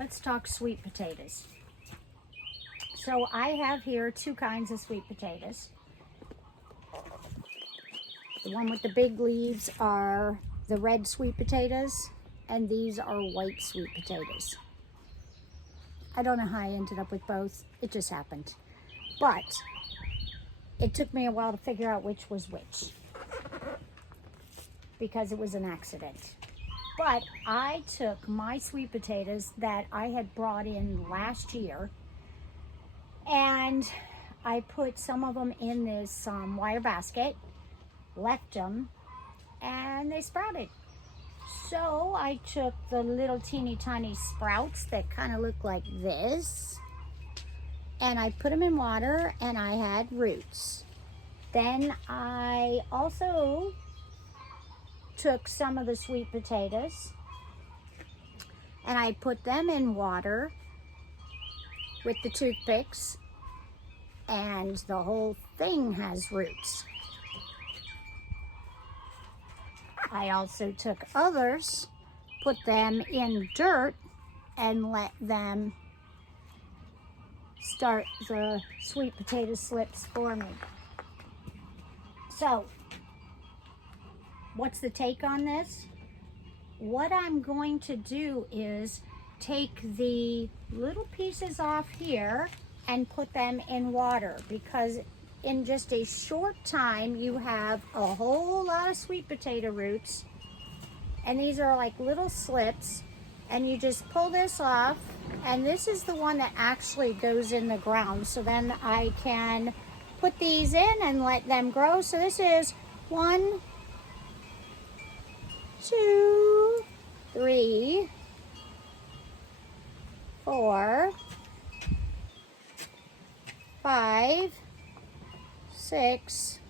let's talk sweet potatoes. So I have here two kinds of sweet potatoes. The one with the big leaves are the red sweet potatoes, and these are white sweet potatoes. I don't know how I ended up with both. It just happened. But it took me a while to figure out which was which, because it was an accident. But I took my sweet potatoes that I had brought in last year, and I put some of them in this wire basket, left them, and they sprouted. So I took the little teeny tiny sprouts that kind of look like this, and I put them in water, and I had roots. Then I also took some of the sweet potatoes and I put them in water with the toothpicks, and the whole thing has roots. I also took others, put them in dirt, and let them start the sweet potato slips for me. So, what's the take on this? What I'm going to do is take the little pieces off here and put them in water, because in just a short time you have a whole lot of sweet potato roots, and these are like little slips, and you just pull this off, and this is the one that actually goes in the ground. So then I can put these in and let them grow. So this is 1, 2, 3, 4, 5, 6,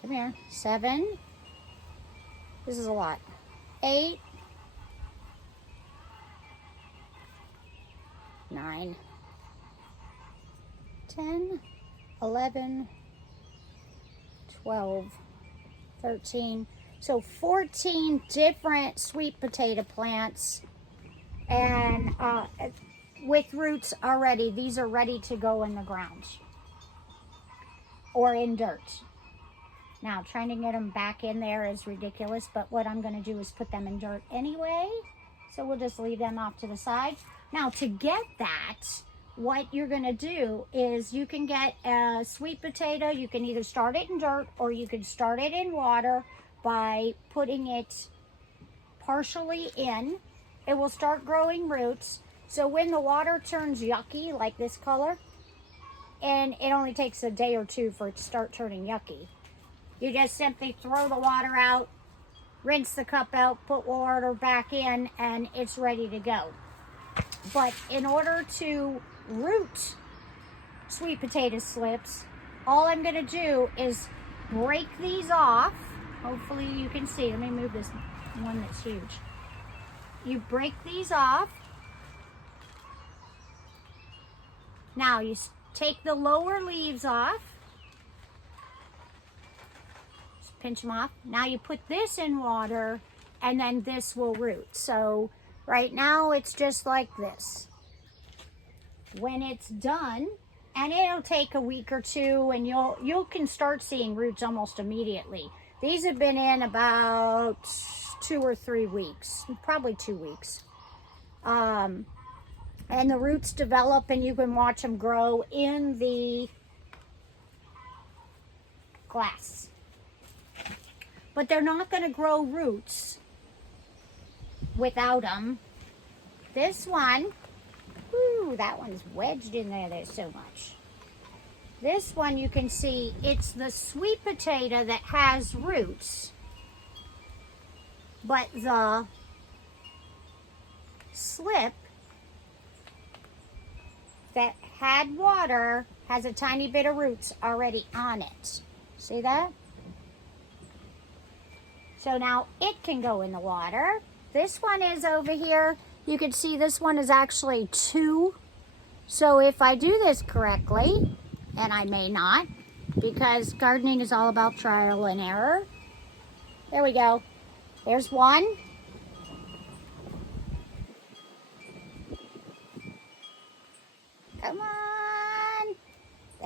come here, 7, this is a lot, 8, 9, 10, 11, 12, 13, so 14 different sweet potato plants, and with roots already. These are ready to go in the ground or in dirt. Now, trying to get them back in there is ridiculous, but what I'm going to do is put them in dirt anyway, so we'll just leave them off to the side. Now, to get that, what you're going to do is you can get a sweet potato. You can either start it in dirt or you can start it in water by putting it partially in. It will start growing roots. So when the water turns yucky, like this color, and it only takes a day or two for it to start turning yucky, you just simply throw the water out, rinse the cup out, put water back in, and it's ready to go. But in order to root sweet potato slips, all I'm going to do is break these off. Hopefully you can see. Let me move this one that's huge. You break these off. Now you take the lower leaves off. Just pinch them off. Now you put this in water, and then this will root. So right now it's just like this. When it's done, and it'll take a week or two, and you can start seeing roots almost immediately. These have been in about 2 or 3 weeks, probably 2 weeks. And the roots develop, and you can watch them grow in the glass. But they're not going to grow roots without them. This one, whoo, that one's wedged in there. There's so much. This one, you can see, it's the sweet potato that has roots, but the slip that had water has a tiny bit of roots already on it. See that? So now it can go in the water. This one is over here. You can see this one is actually 2. So if I do this correctly, and I may not, because gardening is all about trial and error. There we go. There's 1.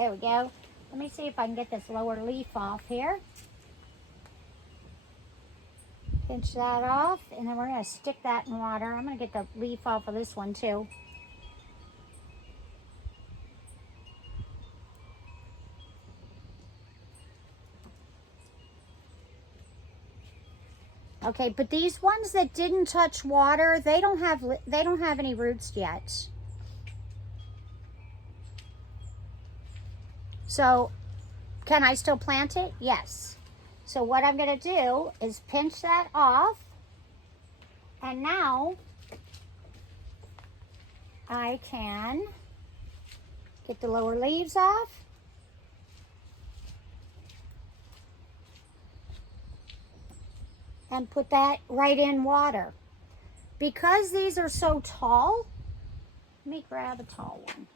There we go. Let me see if I can get this lower leaf off here. Pinch that off, and then we're going to stick that in water. I'm going to get the leaf off of this one too. Okay, but these ones that didn't touch water, they don't have any roots yet. So, can I still plant it? Yes. So what I'm going to do is pinch that off, and now I can get the lower leaves off. And put that right in water. Because these are so tall, let me grab a tall one.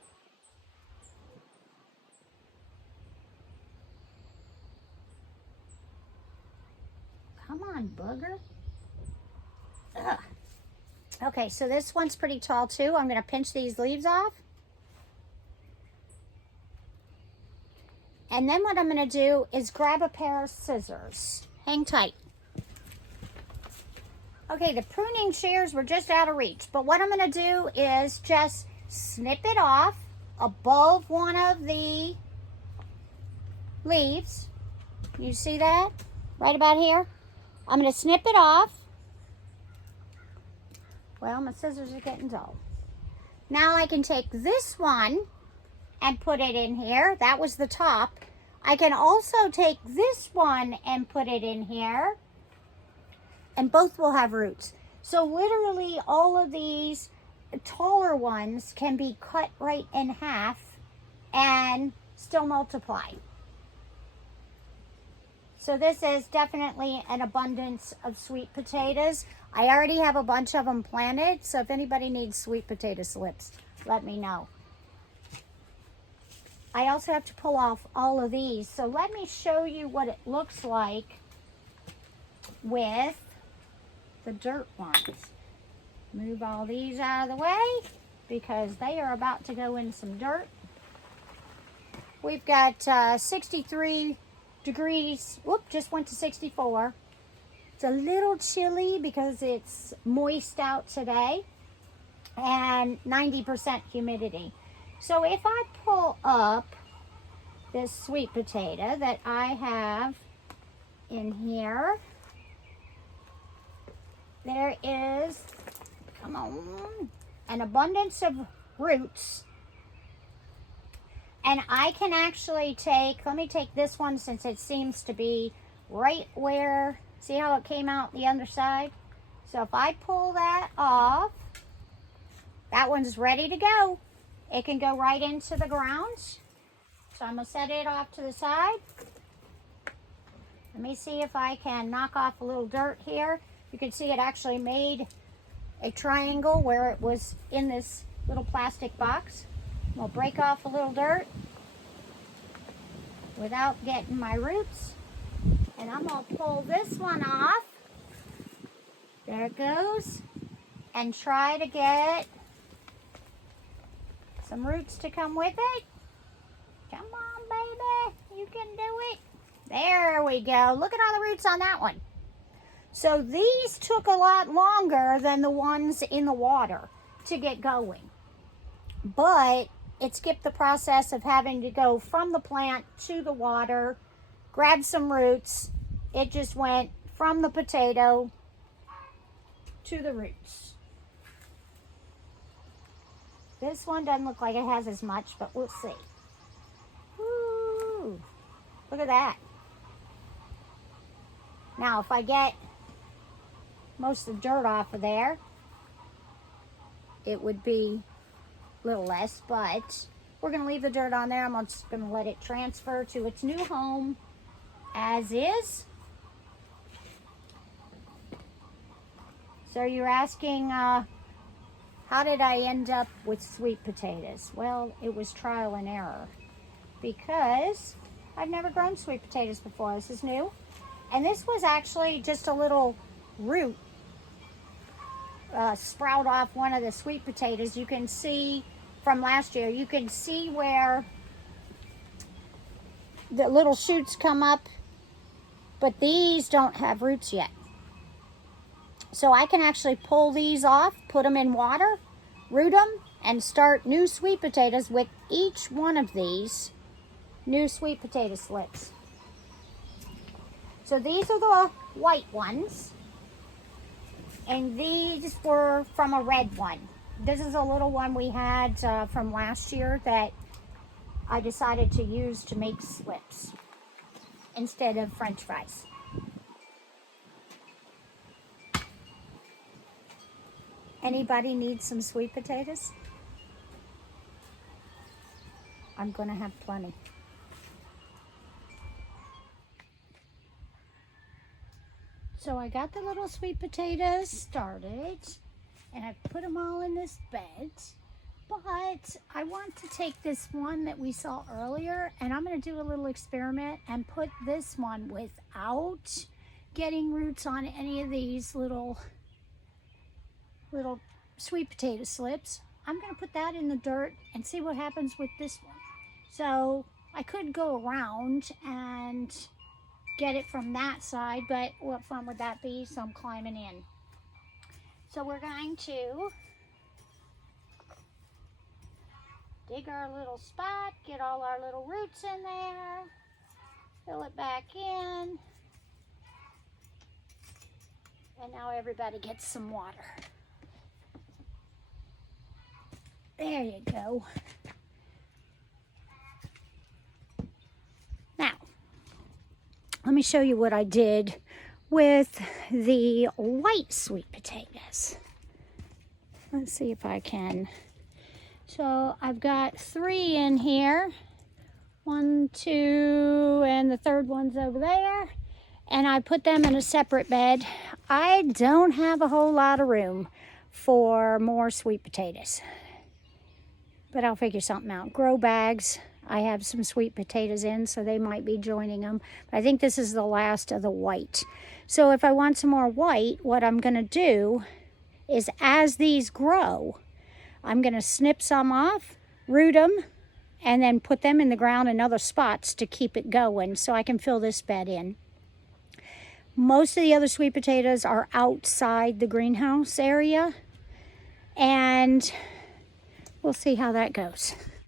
Come on, booger. Ugh. Okay, so this one's pretty tall too. I'm going to pinch these leaves off. And then what I'm going to do is grab a pair of scissors. Hang tight. Okay, the pruning shears were just out of reach, but what I'm going to do is just snip it off above one of the leaves. You see that? Right about here. I'm going to snip it off. Well, my scissors are getting dull. Now I can take this one and put it in here. That was the top. I can also take this one and put it in here. And both will have roots. So literally all of these taller ones can be cut right in half and still multiply. So this is definitely an abundance of sweet potatoes. I already have a bunch of them planted, so if anybody needs sweet potato slips, let me know. I also have to pull off all of these. So let me show you what it looks like with the dirt ones. Move all these out of the way because they are about to go in some dirt. We've got 63 degrees. Whoop, just went to 64. It's a little chilly because it's moist out today and 90% humidity. So if I pull up this sweet potato that I have in here, there is, come on, an abundance of roots. And I can actually take, let me take this one since it seems to be right where, see how it came out the other side? So if I pull that off, that one's ready to go. It can go right into the ground. So I'm going to set it off to the side. Let me see if I can knock off a little dirt here. You can see it actually made a triangle where it was in this little plastic box. We'll break off a little dirt without getting my roots. And I'm going to pull this one off. There it goes. And try to get some roots to come with it. Come on, baby. You can do it. There we go. Look at all the roots on that one. So these took a lot longer than the ones in the water to get going. But it skipped the process of having to go from the plant to the water, grab some roots. It just went from the potato to the roots. This one doesn't look like it has as much, but we'll see. Woo! Look at that. Now, if I get most of the dirt off of there, it would be a little less, but we're going to leave the dirt on there. I'm just going to let it transfer to its new home as is. So you're asking, how did I end up with sweet potatoes? Well, it was trial and error because I've never grown sweet potatoes before. This is new. And this was actually just a little root sprout off one of the sweet potatoes. You can see from last year, you can see where the little shoots come up, but these don't have roots yet. So I can actually pull these off, put them in water, root them, and start new sweet potatoes with each one of these new sweet potato slips. So these are the white ones, and these were from a red one. This is a little one we had from last year that I decided to use to make slips instead of French fries. Anybody need some sweet potatoes? I'm gonna have plenty. So I got the little sweet potatoes started, and I put them all in this bed. But I want to take this one that we saw earlier, and I'm going to do a little experiment and put this one without getting roots on any of these little sweet potato slips. I'm going to put that in the dirt and see what happens with this one. So I could go around and get it from that side, but what fun would that be? So I'm climbing in. So we're going to dig our little spot, get all our little roots in there, fill it back in, and now everybody gets some water. There you go. Now, let me show you what I did with the white sweet potatoes. Let's see if I can. So I've got 3 in here. 1, 2, and the third one's over there. And I put them in a separate bed. I don't have a whole lot of room for more sweet potatoes, but I'll figure something out. Grow bags, I have some sweet potatoes in, so they might be joining them. But I think this is the last of the white. So if I want some more white, what I'm gonna do is, as these grow, I'm gonna snip some off, root them, and then put them in the ground in other spots to keep it going so I can fill this bed in. Most of the other sweet potatoes are outside the greenhouse area, and we'll see how that goes.